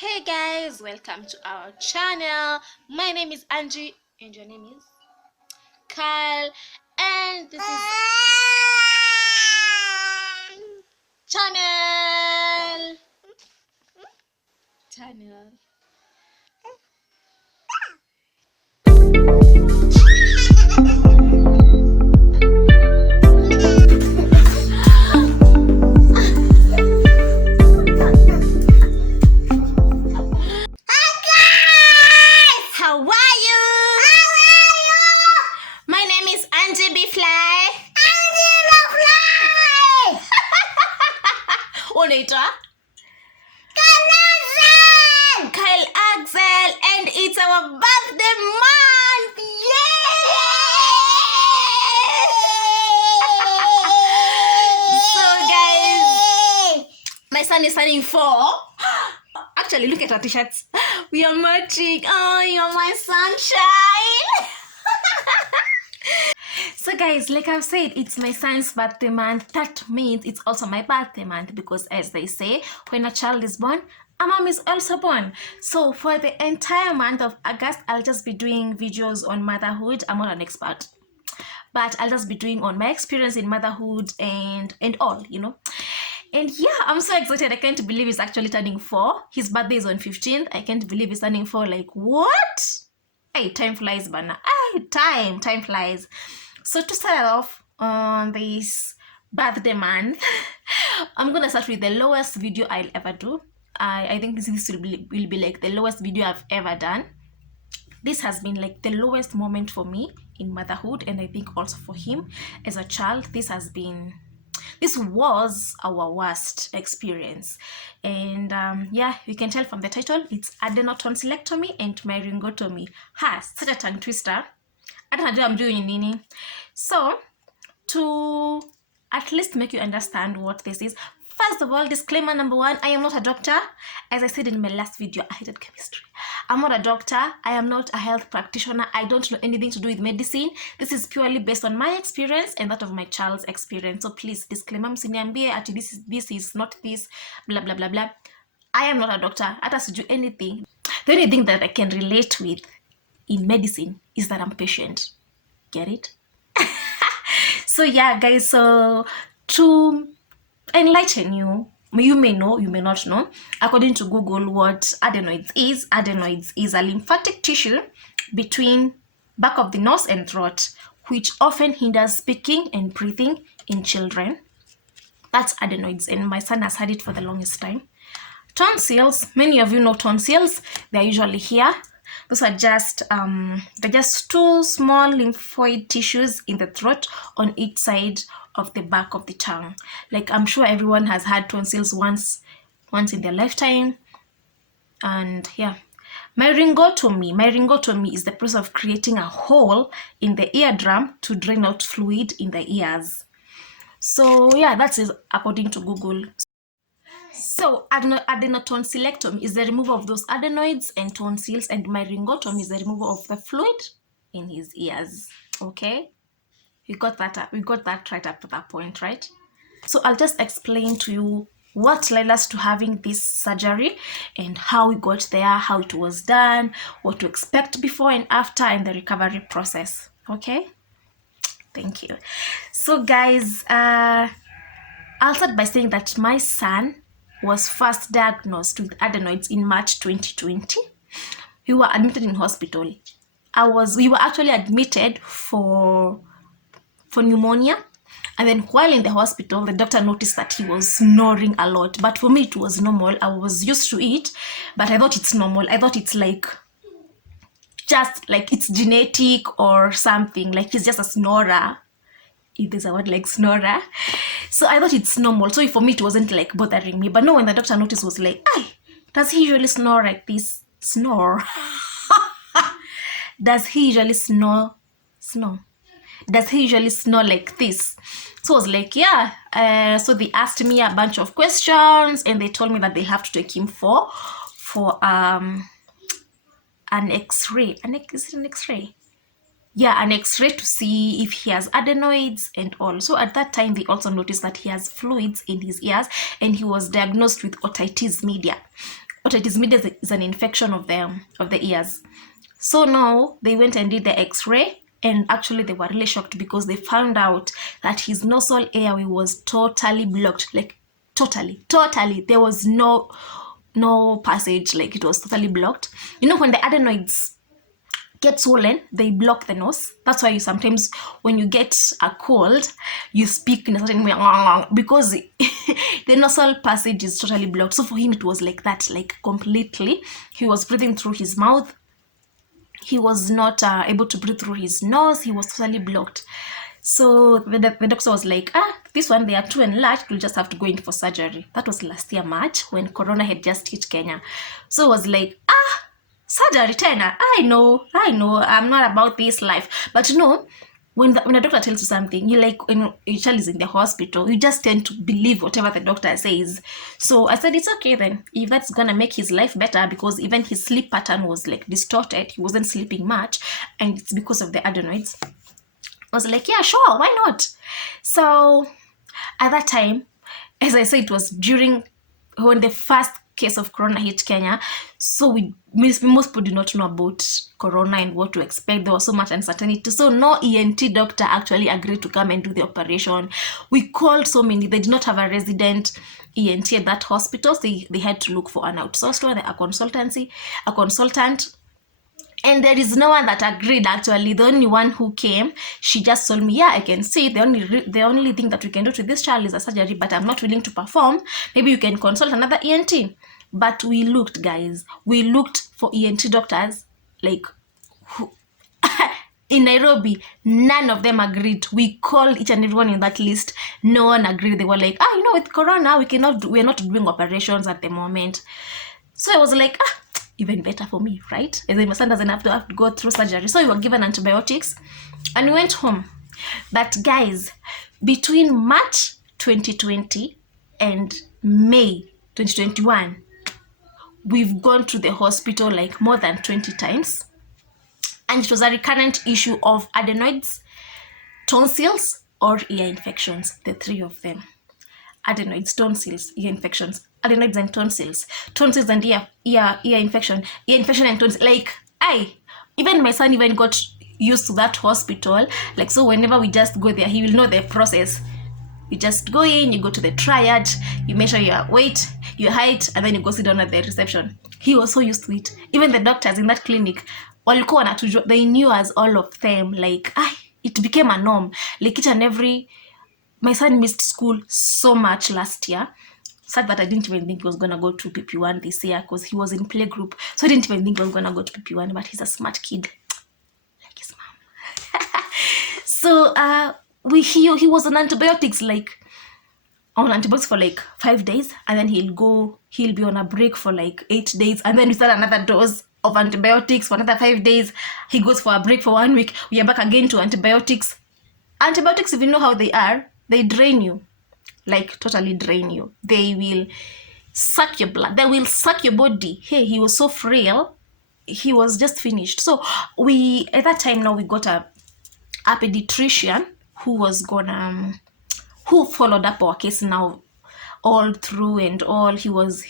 Hey guys, welcome to our channel. My name is Angie and your name is Kyle, and this is channel. How are you? My name is Angie B Fly. Unaitwa Kyle Axel, and it's our birthday month. So guys, my son is turning 4. Actually, look at our t-shirts. We are matching. Oh, you're my sunshine. So guys, like I've said, it's my son's birthday month. That means it's also my birthday month, because as they say, when a child is born, a mom is also born. So for the entire month of August, I'll just be doing videos on motherhood. I'm not an expert, but I'll just be doing on my experience in motherhood and all, you know. And yeah, I'm so excited. I can't believe he's actually turning 4. His birthday is on 15th. I can't believe he's turning 4. Like, what? Hey, time flies, Bana. Hey, time flies. So to start off on this birthday month, I'm gonna start with the lowest video I'll ever do. I think this will be like the lowest video I've ever done. This has been like the lowest moment for me in motherhood, and I think also for him as a child. This was our worst experience. And yeah, you can tell from the title, it's Adenotonsillectomy and Myringotomy. Such a tongue twister. I don't know I'm doing nini. So to at least make you understand what this is, first of all, disclaimer number 1, I am not a doctor. As I said in my last video, I hated chemistry. I'm not a doctor. I am not a health practitioner. I don't know anything to do with medicine. This is purely based on my experience and that of my child's experience. So please, disclaimer, msiniambie ati this is not this, blah blah blah blah. I am not a doctor. Hata sijui anything. The only thing that I can relate with in medicine is that I'm patient. Get it? So yeah, guys, so to enlighten you, you may know, you may not know, according to Google, what adenoids is a lymphatic tissue between back of the nose and throat, which often hinders speaking and breathing in children. That's adenoids, and my son has had it for the longest time. Tonsils, many of you know tonsils. They're usually here. Those are just they're just 2 small lymphoid tissues in the throat on each side of the back of the tongue. Like, I'm sure everyone has had tonsils once in their lifetime. And yeah, Myringotomy is the process of creating a hole in the eardrum to drain out fluid in the ears. So yeah, that is according to Google. So adenotonsillectomy is the removal of those adenoids and tonsils, and myringotomy is the removal of the fluid in his ears. Okay, we got that right up to that point, right? So I'll just explain to you what led us to having this surgery and how we got there, how it was done, what to expect before and after, and the recovery process. Okay, thank you. So guys, I'll start by saying that my son was first diagnosed with adenoids in March 2020. We were admitted in hospital. We were actually admitted for pneumonia. And then while in the hospital, the doctor noticed that he was snoring a lot. But for me, it was normal. I was used to it, but I thought it's normal. I thought it's like, just like it's genetic or something. Like he's just a snorer. If there's a word like snorer. So I thought it's normal. So for me, it wasn't like bothering me. But no, when the doctor noticed, was like, does he usually snore like this? Snore? Does he usually snore? Does he usually snore like this? So I was like, yeah. So they asked me a bunch of questions, and they told me that they have to take him for an X-ray. Is it an X-ray? Yeah, an X-ray to see if he has adenoids and all. So at that time, they also noticed that he has fluids in his ears, and he was diagnosed with otitis media. otitis media is an infection of the ears. So now they went and did the x-ray, and actually they were really shocked because they found out that his nasal airway was totally blocked, like totally. There was no passage, like it was totally blocked. You know, when the adenoids get swollen, they block the nose. That's why you sometimes, when you get a cold, you speak in a certain way because the nasal passage is totally blocked. So for him, it was like that, like completely. He was breathing through his mouth. He was not able to breathe through his nose. He was totally blocked. So the doctor was like, this one, they are too enlarged. We'll just have to go in for surgery. That was last year, March, when Corona had just hit Kenya. So it was like, surgery, tena. I know, I'm not about this life. But you know, when a doctor tells you something, you like, when your child is in the hospital, you just tend to believe whatever the doctor says. So I said, it's okay then, if that's gonna make his life better, because even his sleep pattern was like distorted. He wasn't sleeping much, and it's because of the adenoids. I was like, yeah, sure, why not? So at that time, as I said, it was during when the first case of Corona hit Kenya. So most people did not know about Corona and what to expect. There was so much uncertainty. So no ENT doctor actually agreed to come and do the operation. We called so many. They did not have a resident ENT at that hospital. So they had to look for an outsourced one, a consultant. And there is no one that agreed, actually. The only one who came, she just told me, yeah, I can see. The only thing that we can do to this child is a surgery, but I'm not willing to perform. Maybe you can consult another ENT. But we looked, guys. We looked for ENT doctors, like, in Nairobi. None of them agreed. We called each and everyone in that list. No one agreed. They were like, with Corona, we're not doing operations at the moment. So I was like, even better for me, right? And then my son doesn't have to go through surgery. So we were given antibiotics and we went home. But guys, between March 2020 and May 2021, we've gone to the hospital like more than 20 times. And it was a recurrent issue of adenoids, tonsils, or ear infections, the three of them. Adenoids, tonsils, ear infections. Adenoids and tonsils and ear infection and tonsils. Like, even my son even got used to that hospital. Like, so whenever we just go there, he will know the process. You just go in, you go to the triad, you measure your weight, your height, and then you go sit down at the reception. He was so used to it. Even the doctors in that clinic, they knew us, all of them. Like, it became a norm. Like, each and every, my son missed school so much last year, such that I didn't even think he was going to go to PP1 this year, because he was in playgroup. So I didn't even think he was going to go to PP1, but he's a smart kid, like his mom. So he was on antibiotics, for like 5 days, and then he'll be on a break for like 8 days, and then we start another dose of antibiotics for another 5 days. He goes for a break for 1 week. We are back again to antibiotics. Antibiotics, if you know how they are, they drain you. Like, totally drain you. They will suck your blood. They will suck your body. Hey, he was so frail. He was just finished. So at that time now, we got a pediatrician who followed up our case now all through and all. He was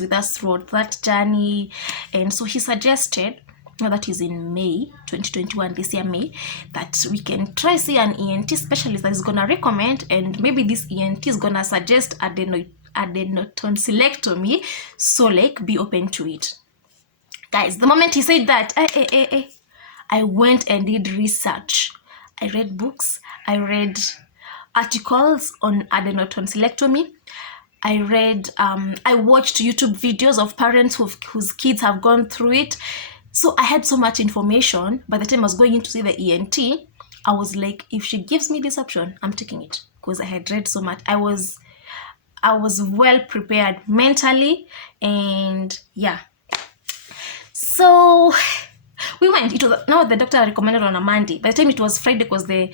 with us throughout that journey. And so he suggested, now that is in May 2021, this year May, that we can try see an ENT specialist that is going to recommend, and maybe this ENT is going to suggest adenotonsillectomy. So like, be open to it. Guys, the moment he said that, I went and did research. I read books. I read articles on adenotonsillectomy. I watched YouTube videos of parents whose kids have gone through it. So I had so much information. By the time I was going in to see the ENT, I was like, if she gives me this option, I'm taking it, because I had read so much. I was well prepared mentally, and yeah. So we went. Now the doctor recommended on a Monday. By the time it was Friday, because the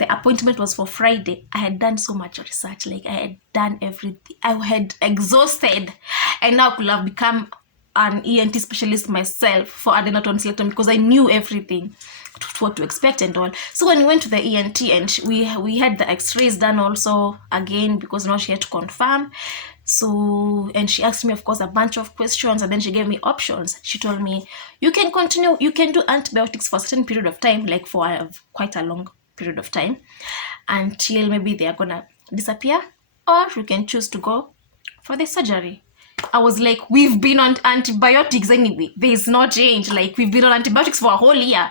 appointment was for Friday, I had done so much research. Like, I had done everything. I had exhausted, and now I could have become an ENT specialist myself for adenotonsillectomy, because I knew everything, what to expect and all. So when we went to the ENT, and we had the x-rays done also again, because now she had to confirm. So, and she asked me, of course, a bunch of questions, and then she gave me options. She told me, you can continue, you can do antibiotics for a certain period of time, like for quite a long period of time, until maybe they are gonna disappear, or you can choose to go for the surgery. I was like, we've been on antibiotics anyway. There's no change. Like, we've been on antibiotics for a whole year.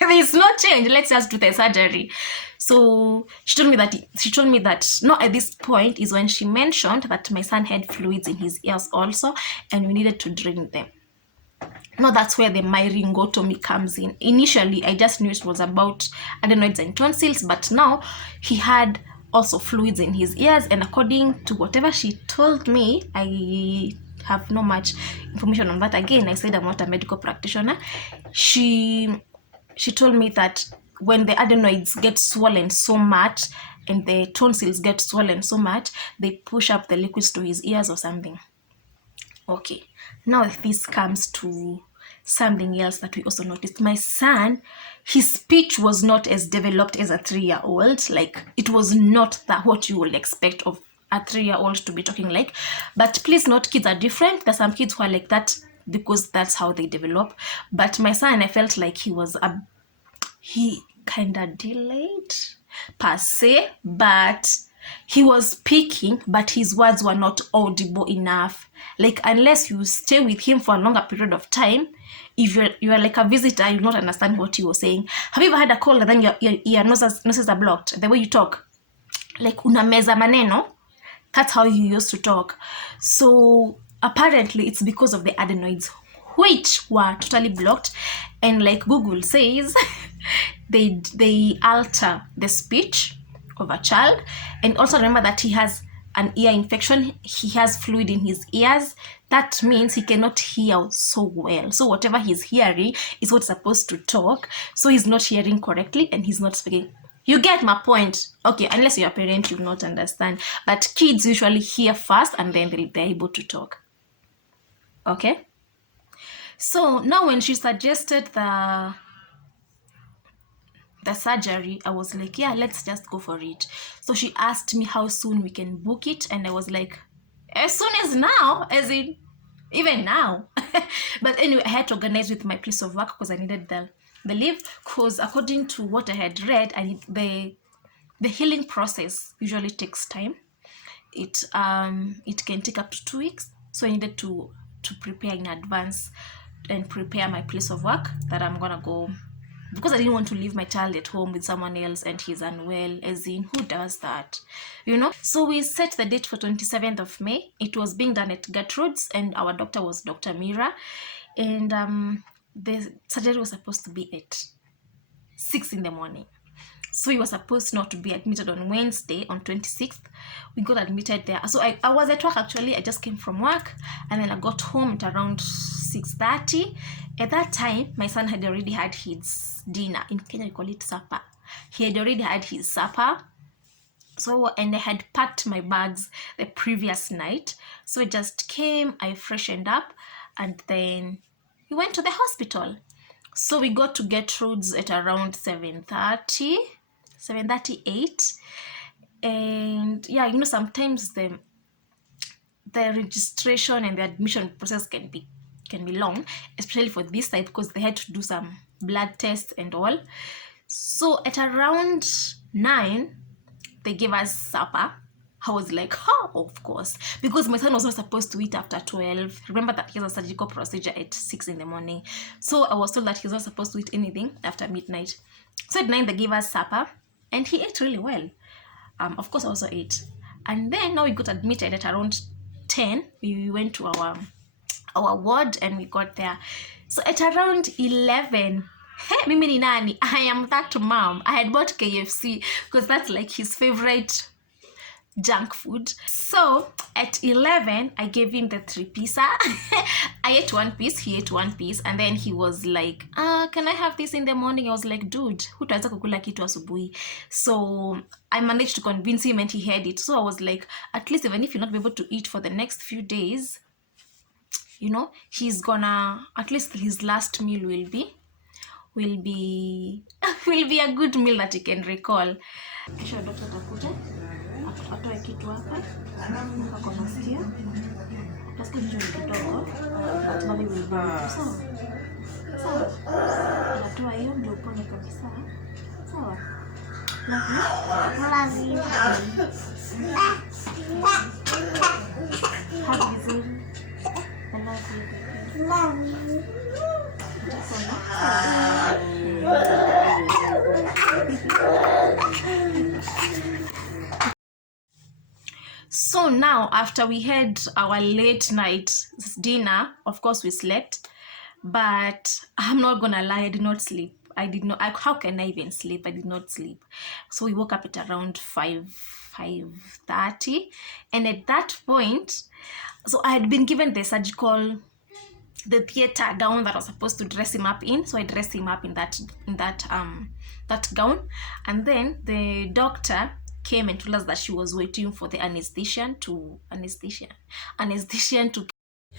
There's no change. Let's just do the surgery. So she told me that not at this point is when she mentioned that my son had fluids in his ears also, and we needed to drain them. Now that's where the Myringotomy comes in. Initially, I just knew it was about adenoids and tonsils, but now he had also fluids in his ears, and according to whatever she told me, I have no much information on that. Again, I said I'm not a medical practitioner. She told me that when the adenoids get swollen so much and the tonsils get swollen so much, they push up the liquids to his ears or something. Okay, now this comes to something else that we also noticed. My son, his speech was not as developed as a 3-year-old. Like, it was not that what you would expect of a 3-year-old to be talking like. But please note, kids are different. There's some kids who are like that because that's how they develop. But my son, I felt like he kind of delayed per se, but he was speaking, but his words were not audible enough. Like, unless you stay with him for a longer period of time, if you're like a visitor, you'll not understand what he was saying. Have you ever had a cold and then your noses are blocked? The way you talk, like unameza maneno, that's how you used to talk. So apparently it's because of the adenoids, which were totally blocked, and like Google says, they alter the speech of a child. And also remember that he has an ear infection. He has fluid in his ears. That means he cannot hear so well. So whatever he's hearing is what's supposed to talk. So he's not hearing correctly and he's not speaking. You get my point? Okay, unless you're a parent, you will not understand. But kids usually hear first and then they're able to talk. Okay? So now when she suggested the surgery, I was like, yeah, let's just go for it. So she asked me how soon we can book it, and I was like, as soon as now, as in even now. But anyway, I had to organize with my place of work because I needed the leave, because according to what I had read, the healing process usually takes time. It can take up to 2 weeks, so I needed to prepare in advance and prepare my place of work that I'm gonna go, because I didn't want to leave my child at home with someone else and he's unwell. As in, who does that, you know? So we set the date for 27th of May. It was being done at Gertrude's, and our doctor was Dr. Mira, and the surgery was supposed to be at 6 in the morning. So he was supposed not to be admitted on Wednesday, on 26th. We got admitted there. So I was at work actually. I just came from work, and then I got home at around 6:30. At that time, my son had already had his dinner. In Kenya, we call it supper. He had already had his supper. So, and I had packed my bags the previous night. So I just came, I freshened up, and then we went to the hospital. So we got to Gertrude's at around 7:38. And yeah, you know, sometimes the registration and the admission process can be long, especially for this side, because they had to do some blood tests and all. So at around 9, they gave us supper. I was like, oh, of course, because my son was not supposed to eat after 12. Remember that he has a surgical procedure at 6 in the morning. So I was told that he's not supposed to eat anything after midnight. So at 9, they gave us supper, and he ate really well. Of course, I also ate. And then now we got admitted at around 10. We went to our ward and we got there. So at around 11, hey, mimi ni nani? I am that mom. I had bought KFC because that's like his favorite junk food. So at 11, I gave him the 3 pizza. I ate 1 piece, he ate 1 piece, and then he was like, can I have this in the morning? I was like, dude, hutaweza kukula kitu asubuhi. So I managed to convince him and he had it. So I was like, at least even if you're not able to eat for the next few days, you know, he's gonna, at least his last meal will be a good meal that he can recall. Sure, Dr. Takuta. atoe kitu hapa kwa masikio. Nasikia kitu kidogo, but mami will do it. Sawa. Natoa hiyo ndio upone kabisa. Sawa. Love you. Happy vizuri. I love you. So now, after we had our late night dinner, of course we slept, but I'm not gonna lie, I did not sleep. How can I even sleep? I did not sleep. So we woke up at around 5:30, and at that point, so I had been given the theater gown that I was supposed to dress him up in. So I dressed him up in that gown, and then the doctor came and told us that she was waiting for the anesthetician to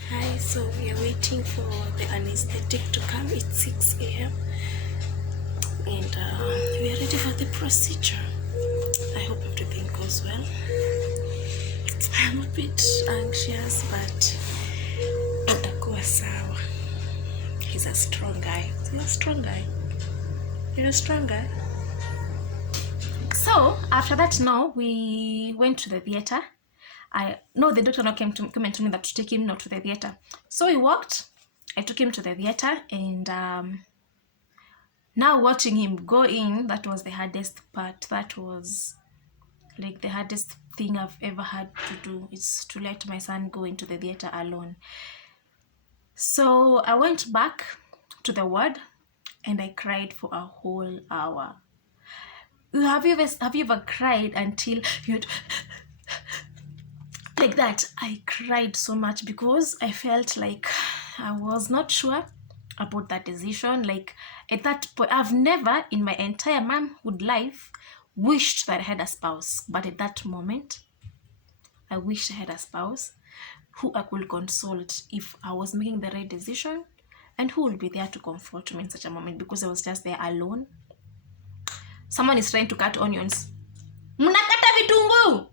Hi, so we are waiting for the anesthetic to come. It's 6 a.m. and we are ready for the procedure. I hope everything goes well. I'm a bit anxious, but utakuwa sawa. He's a strong guy. You're a strong guy. So after that, now we went to the theater. The doctor now came and told me that to take him to the theater. So we walked. I took him to the theater, and now watching him go in, that was the hardest part. That was like the hardest thing I've ever had to do, is to let my son go into the theater alone. So I went back to the ward and I cried for a whole hour. Have you ever cried until you like that? I cried so much because I felt like I was not sure about that decision. Like at that point, I've never in my entire manhood life wished that I had a spouse, but at that moment I wished I had a spouse who I could consult if I was making the right decision, and who will be there to comfort me in such a moment, because I was just there alone. Someone is trying to cut onions. Mnakata vitungu.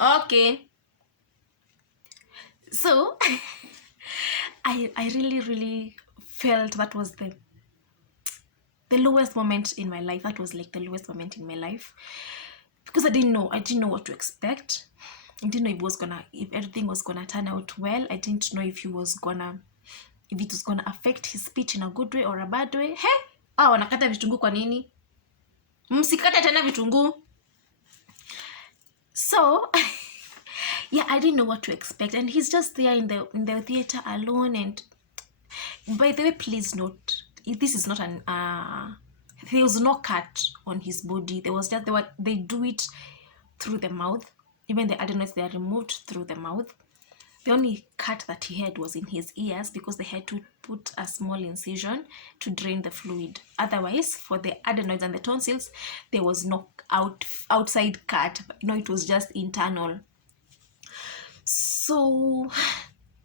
Okay. So I really felt that was the lowest moment in my life. That was like the lowest moment in my life, because I didn't know what to expect. I didn't know if everything was gonna turn out well. I didn't know if it was gonna affect his speech in a good way or a bad way. Hey, wanakata vitunguu kwa nini? Msikate tena vitunguu. So yeah, I didn't know what to expect, and he's just there in the theater alone. And by the way, please note, this is not there was no cut on his body. There was just they do it through the mouth. Even the adenoids, they are removed through the mouth. The only cut that he had was in his ears, because they had to put a small incision to drain the fluid. Otherwise, for the adenoids and the tonsils, there was no outside cut. No, it was just internal. So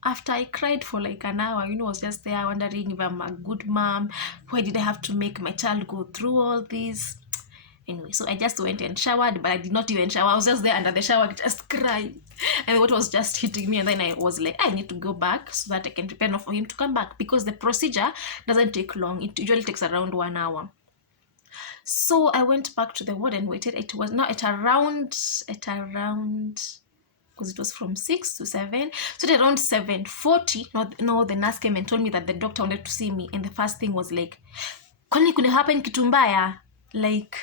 after I cried for like an hour, I was just there wondering if I'm a good mom. Why did I have to make my child go through all this? Anyway, so I just went and showered, but I did not even shower. I was just there under the shower, just crying. And what was just hitting me, and then I was like, I need to go back so that I can prepare enough for him to come back, because the procedure doesn't take long. It usually takes around 1 hour. So I went back to the ward and waited. It was now at around, because it was from 6 to 7. So at around 7:40, no, the nurse came and told me that the doctor wanted to see me. And the first thing was like, kwani kule happen kitu mbaya? Like,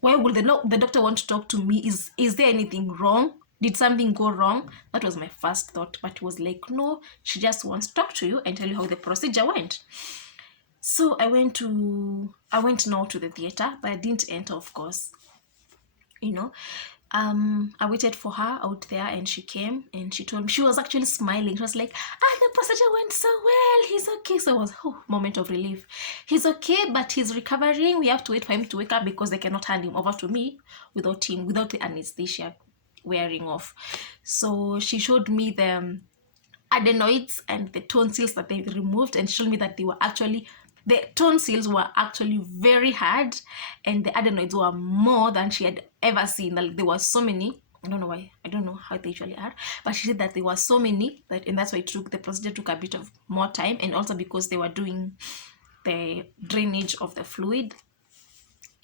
why would the doctor want to talk to me? Is there anything wrong? Did something go wrong? That was my first thought. But it was like, no, she just wants to talk to you and tell you how the procedure went. So I went now to the theater, but I didn't enter, of course. I waited for her out there, and she came and she told me, she was actually smiling. She was like, the procedure went so well, he's okay. So it was moment of relief. He's okay, but he's recovering. We have to wait for him to wake up, because they cannot hand him over to me without the anesthesia wearing off. So she showed me the adenoids and the tonsils that they removed, and showed me that the tonsils were actually very hard, and the adenoids were more than she had ever seen. Like, there were so many. I don't know why. I don't know how they usually are. But she said that there were so many and that's why the procedure took a bit of more time, and also because they were doing the drainage of the fluid.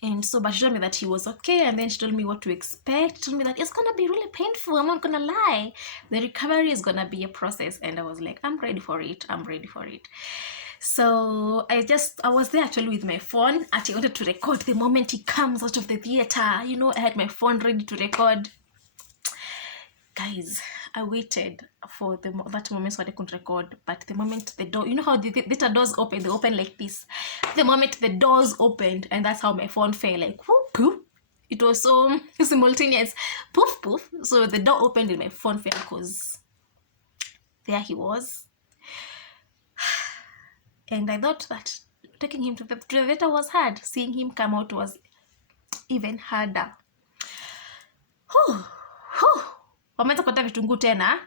And so, but she told me that he was okay, and then she told me what to expect. She told me that it's gonna be really painful. I'm not gonna lie. The recovery is gonna be a process, and I was like, I'm ready for it. I'm ready for it. So I was there actually with my phone. I wanted to record the moment he comes out of the theater. You know, I had my phone ready to record. Guys, I waited for that moment so I couldn't record. But the moment the door, you know how the theater doors open, they open like this. The moment the doors opened, and that's how my phone fell, like whoop, poof. It was so simultaneous, poof, poof. So the door opened and my phone fell because there he was. And I thought that taking him to the theater was hard. Seeing him come out was even harder. Wameanza kukata vitunguu tena.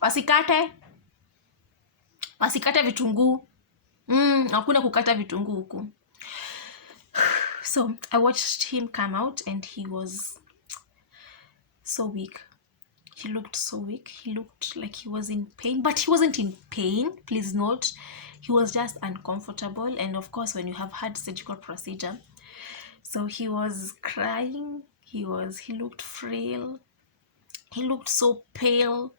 Wasikate vitunguu. Hakuna kukata vitunguu huku. So I watched him come out, and he was so weak. He looked so weak. He looked like he was in pain, but he wasn't in pain, please note. He was just uncomfortable. And of course, when you have had surgical procedure, so he was crying. He looked frail. He looked so pale.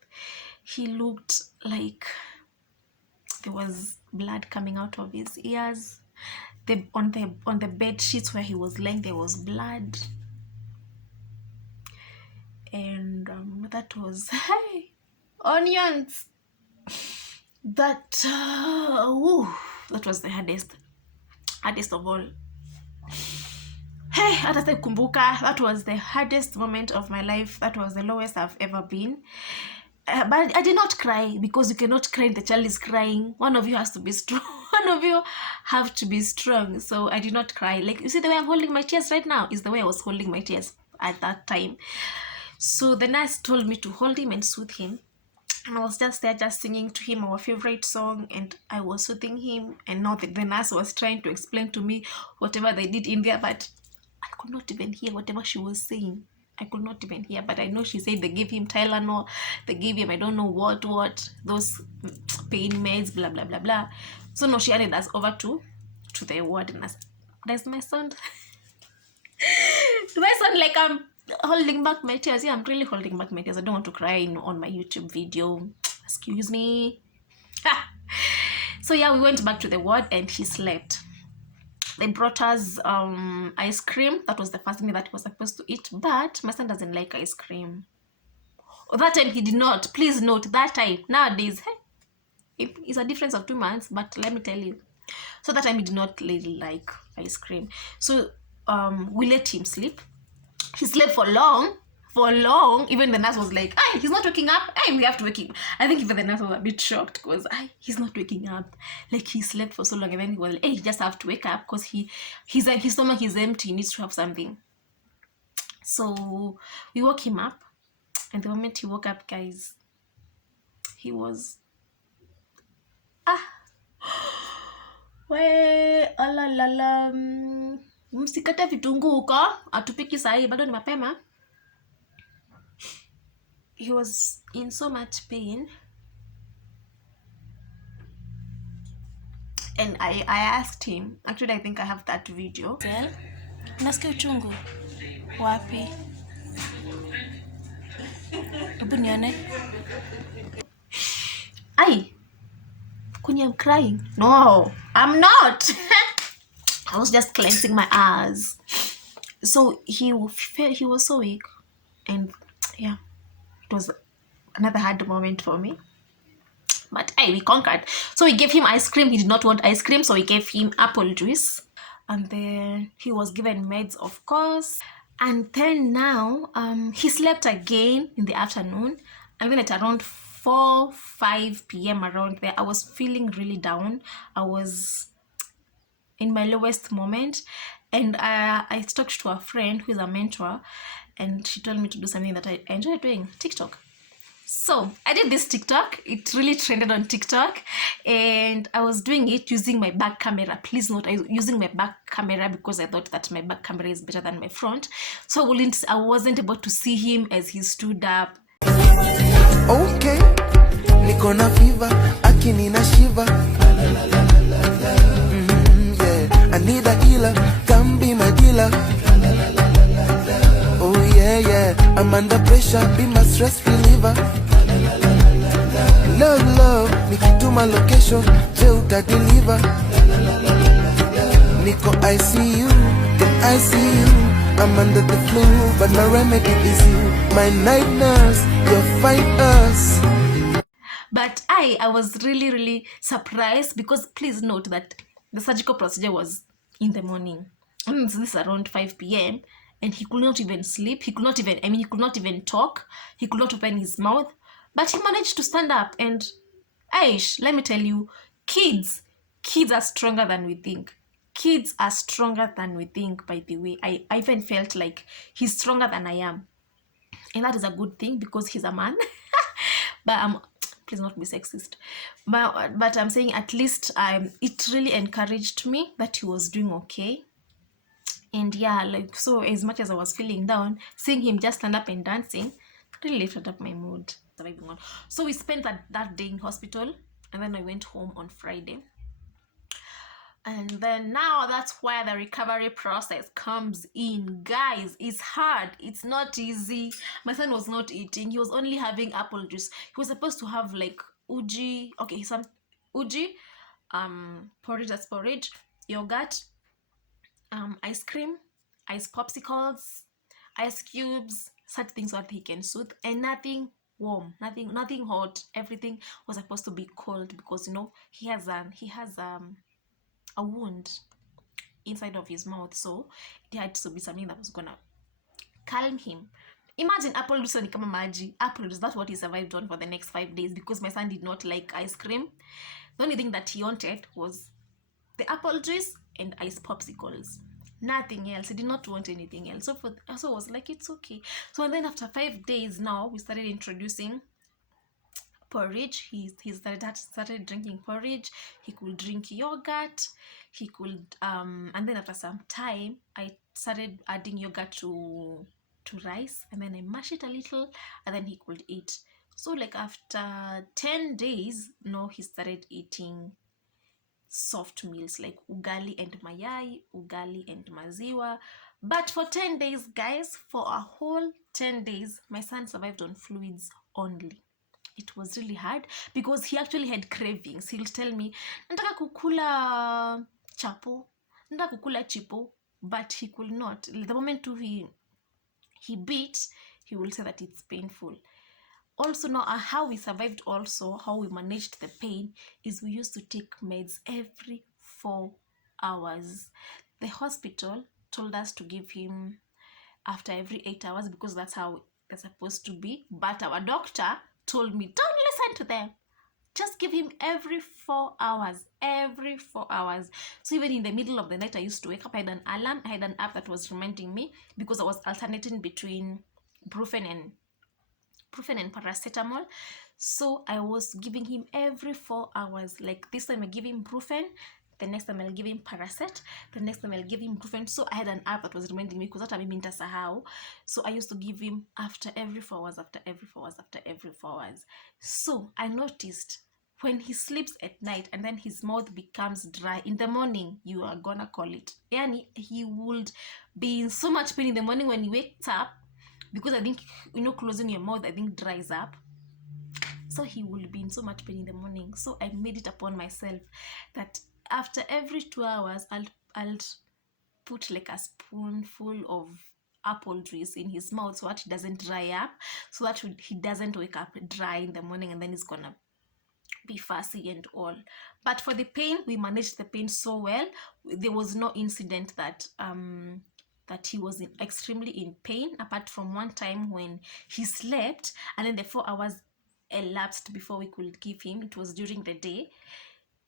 He looked like there was blood coming out of his ears. On the bed sheets where he was laying, there was blood. And that was onions. That was the hardest of all. Hey, hata kumbuka, that was the hardest moment of my life. That was the lowest I've ever been. But I did not cry, because you cannot cry if the child is crying. One of you has to be strong. One of you have to be strong. So I did not cry. Like, you see the way I'm holding my tears right now is the way I was holding my tears at that time. So the nurse told me to hold him and soothe him. And I was just there, just singing to him our favorite song, and I was soothing him. And now the nurse was trying to explain to me whatever they did in there, but I could not even hear whatever she was saying. I could not even hear, but I know she said they gave him Tylenol, they gave him I don't know what, those pain meds, blah, blah, blah, blah. So now she handed us over to the ward nurse. There's my son. My son, like, I'm holding back my tears. Yeah, I'm really holding back my tears. I don't want to cry on my YouTube video. Excuse me. So yeah, we went back to the ward and he slept. They brought us ice cream. That was the first thing that he was supposed to eat, but my son doesn't like ice cream. That time he did not. Please note, that time. Nowadays, it's a difference of 2 months, but let me tell you. So that time he did not really like ice cream. So we let him sleep. He slept for long. Even the nurse was like, he's not waking up. We have to wake him. I think even the nurse was a bit shocked, because he's not waking up. Like, he slept for so long, and then he was like, you just have to wake up, because his stomach is empty. He needs to have something. So we woke him up, and the moment he woke up, guys, he was msikate vitunguu huko, atupiki sahi, bado ni mapema. He was in so much pain, and I asked him, actually I think I have that video. Nasikia uchungu wapi? Hebu nione. Kunya, I'm crying. No, I'm not. I was just cleansing my eyes. So he was so weak, and yeah, it was another hard moment for me. But we conquered. So we gave him ice cream. He did not want ice cream, so we gave him apple juice. And then he was given meds, of course. And then now, he slept again in the afternoon. And then at around 4-5 p.m. around there, I was feeling really down. I was in my lowest moment. And I talked to a friend who is a mentor. And she told me to do something that I enjoy doing, TikTok. So I did this TikTok. It really trended on TikTok, and I was doing it using my back camera. Please note, I was using my back camera because I thought that my back camera is better than my front. So I wasn't able to see him as he stood up. Okay, niko na fever, akini na shiva. Yeah, I need a healer, come be my dealer. Oh yeah, yeah, I'm under pressure, be my stress reliever. Love, nikituma location, je uta deliver. Niko ICU, then I see you. I'm under the flu, but my remedy is you. My night nurse, you'll fight us. But I was really surprised because please note that the surgical procedure was in the morning. This is around 5 p.m. and he could not even sleep. He could not even talk. He could not open his mouth. But he managed to stand up. And Aish, let me tell you, kids are stronger than we think. Kids are stronger than we think, by the way. I even felt like he's stronger than I am. And that is a good thing because he's a man. But please not be sexist. But I'm saying at least it really encouraged me that he was doing okay. And yeah, like, so as much as I was feeling down, seeing him just stand up and dancing really lifted up my mood. Surviving on. So we spent that day in hospital, and then I went home on Friday. And then now that's where the recovery process comes in. Guys, it's hard. It's not easy. My son was not eating. He was only having apple juice. He was supposed to have like uji. Okay, some uji, porridge, that's porridge, yogurt, ice cream, ice popsicles, ice cubes, such things that he can soothe, and nothing warm, nothing hot. Everything was supposed to be cold because he has a wound inside of his mouth, so it had to be something that was gonna calm him. Imagine apple juice ni kama maji. Apple juice, that's what he survived on for the next 5 days because my son did not like ice cream. The only thing that he wanted was the apple juice and ice popsicles. Nothing else. He did not want anything else. So I was like, it's okay. So and then after 5 days now, we started introducing porridge. He started drinking porridge. He could drink yogurt. He could and then after some time I started adding yogurt to rice, and then I mash it a little, and then he could eat. So like after 10 days he started eating soft meals like ugali and mayai, ugali and maziwa. But for 10 days, guys, for a whole 10 days, my son survived on fluids only. It was really hard because he actually had cravings. He'll tell me, nataka kukula chapo, nataka kukula chipo, but he could not. The moment he beat, he will say that it's painful. Also, now how we survived, also how we managed the pain, is we used to take meds every 4 hours. The hospital told us to give him after every 8 hours because that's how they're supposed to be, but our doctor told me, don't listen to them, just give him every 4 hours. So even in the middle of the night, I used to wake up. I had an alarm, I had an app that was reminding me because I was alternating between brufen and paracetamol. So I was giving him every 4 hours. Like this time I give him brufen, the next time I'll give him paracet, the next time I'll give him brufen. So I had an app that was reminding me because hata mimi nitasahau. So I used to give him after every 4 hours, after every 4 hours, after every 4 hours. So I noticed when he sleeps at night and then his mouth becomes dry in the morning, you are gonna call it. Yani he would be in so much pain in the morning when he wakes up, because I think closing your mouth, I think, dries up. So he will be in so much pain in the morning. So I made it upon myself that after every 2 hours I'll put like a spoonful of apple juice in his mouth so that he doesn't dry up, so that he doesn't wake up dry in the morning and then he's gonna be fussy and all. But for the pain, we managed the pain so well. There was no incident that he was extremely in pain, apart from one time when he slept and then the 4 hours elapsed before we could give him. It was during the day,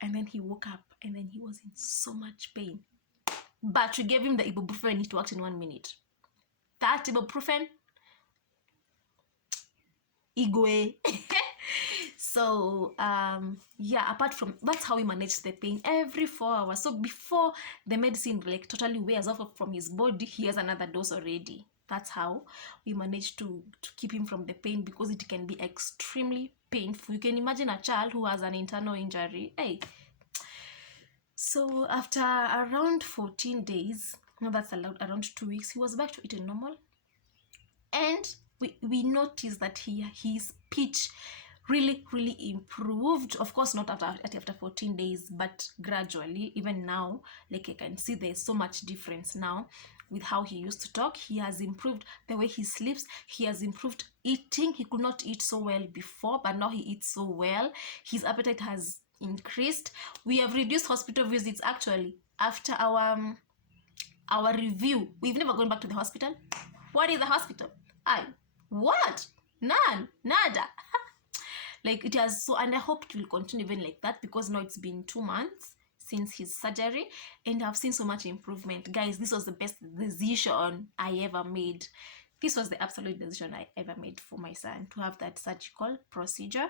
and then he woke up and then he was in so much pain. But we gave him the ibuprofen and it worked in 1 minute. That ibuprofen, igwe. So yeah, apart from that's how we manage the pain every 4 hours. So before the medicine like totally wears off from his body, he has another dose already. That's how we manage to keep him from the pain, because it can be extremely painful. You can imagine a child who has an internal injury. Hey, so after around 14 days, no, that's around 2 weeks, he was back to eating normal. And we noticed that his speech really improved. Of course, not after 14 days, but gradually. Even now, like I can see there's so much difference now with how he used to talk. He has improved the way he sleeps. He has improved eating. He could not eat so well before, but now he eats so well. His appetite has increased. We have reduced hospital visits. Actually, after our review, we've never gone back to the hospital. What is the hospital? What? None. Nada. Like it has. So, and I hope it will continue even like that, because now it's been 2 months since his surgery and I've seen so much improvement. Guys, this was the best decision I ever made. This was the absolute decision I ever made for my son, to have that surgical procedure,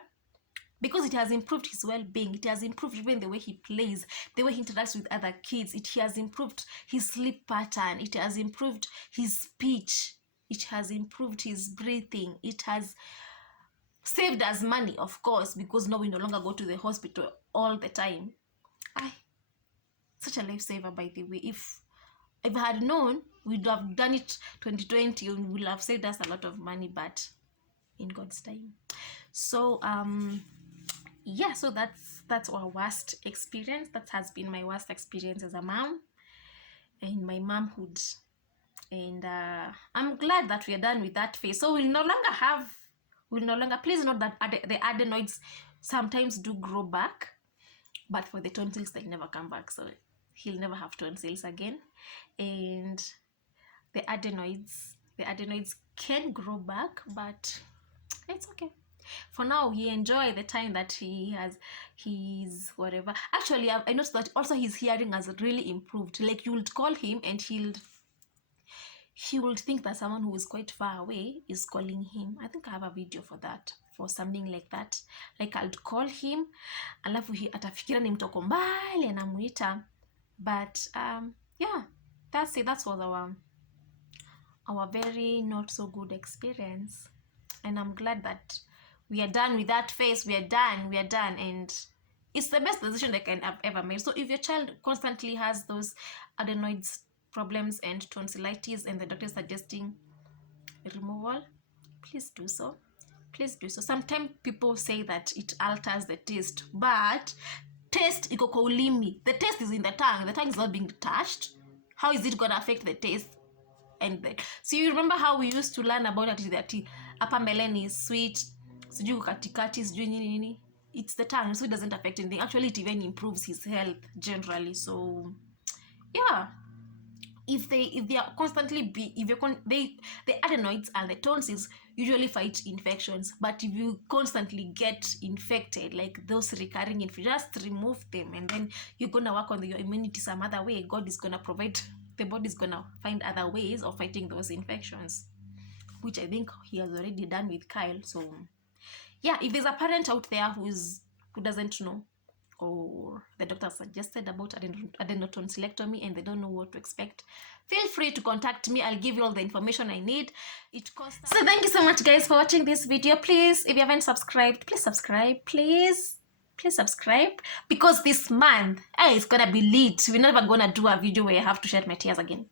because it has improved his well-being. It has improved even the way he plays, the way he interacts with other kids. It has improved his sleep pattern. It has improved his speech. It has improved his breathing. It has saved us money, of course, because now we no longer go to the hospital all the time. Such a lifesaver, by the way. If I had known, we'd have done it 2020 and would have saved us a lot of money, but in God's time. So yeah, so that's our worst experience. That has been my worst experience as a mom in my momhood. And I'm glad that we are done with that phase. So we'll no longer, please note that the adenoids sometimes do grow back, but for the tonsils they never come back. So he'll never have tonsils again. And the adenoids can grow back, but it's okay. For now, he enjoy the time that he has. He's whatever. Actually, I noticed that also his hearing has really improved. Like, you would call him and he will think that someone who is quite far away is calling him. I think I have a video for that, for something like that. Like, I'll call him, alafu atafikira ni mtoko mbali anamuita. But yeah, that's it. That was our very not so good experience, and I'm glad that we are done with that phase. We are done, and it's the best decision they can have ever made. So if your child constantly has those adenoids problems and tonsillitis, and the doctor is suggesting removal, please do so. Sometimes people say that it alters the taste, but taste iko kwa ulimi. The taste is in the tongue. The tongue is not being touched. How is it gonna affect the taste? And so you remember how we used to learn about that upper melon is sweet, sijui katikati sijui nini. It's the tongue, so it doesn't affect anything. Actually, it even improves his health generally. So yeah, if they are constantly the adenoids and the tonsils usually fight infections, but if you constantly get infected, like those recurring infections, just remove them, and then you're gonna work on your immunity some other way. God is gonna provide, the body is gonna find other ways of fighting those infections, which I think he has already done with Kyle. So yeah, if there's a parent out there who doesn't know, or the doctor suggested about adenotonsillectomy and they don't know what to expect, feel free to contact me. I'll give you all the information I need. It costs. So thank you so much, guys, for watching this video. Please, if you haven't subscribed, please subscribe. Please subscribe, because this month it's gonna be lit. We're never gonna do a video where I have to shed my tears again.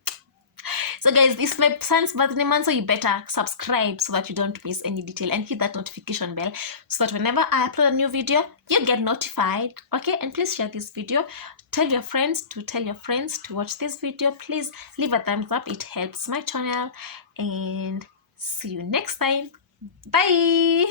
So guys, this is my son's birthday month, so you better subscribe so that you don't miss any detail, and hit that notification bell so that whenever I upload a new video, you get notified. Okay, and please share this video. Tell your friends to watch this video. Please leave a thumbs up. It helps my channel, and see you next time. Bye.